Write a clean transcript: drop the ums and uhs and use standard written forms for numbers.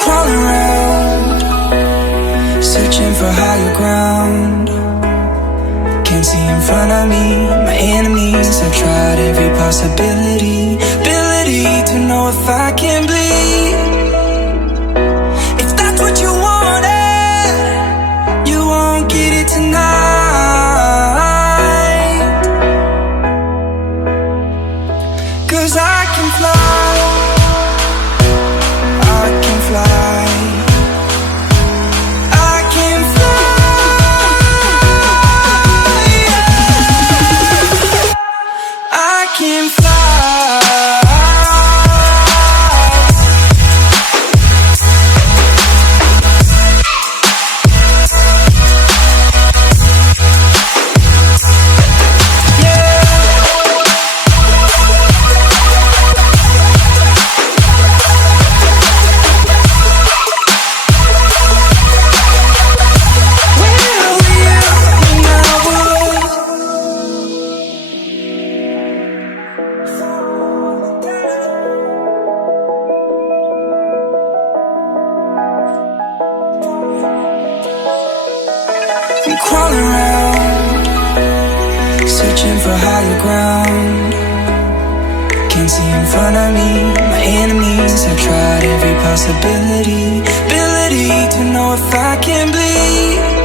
crawling around, searching for higher ground. Can't see in front of me, my enemies. I've tried every possibility, ability to know if I can bleed. If that's what you wanted, you won't get it tonight. 'Cause I can fly, I can fly, I can fly, yeah. I can fly. I'm crawling around, searching for higher ground. Can't see in front of me, my enemies. I've tried every possibility, ability to know if I can bleed.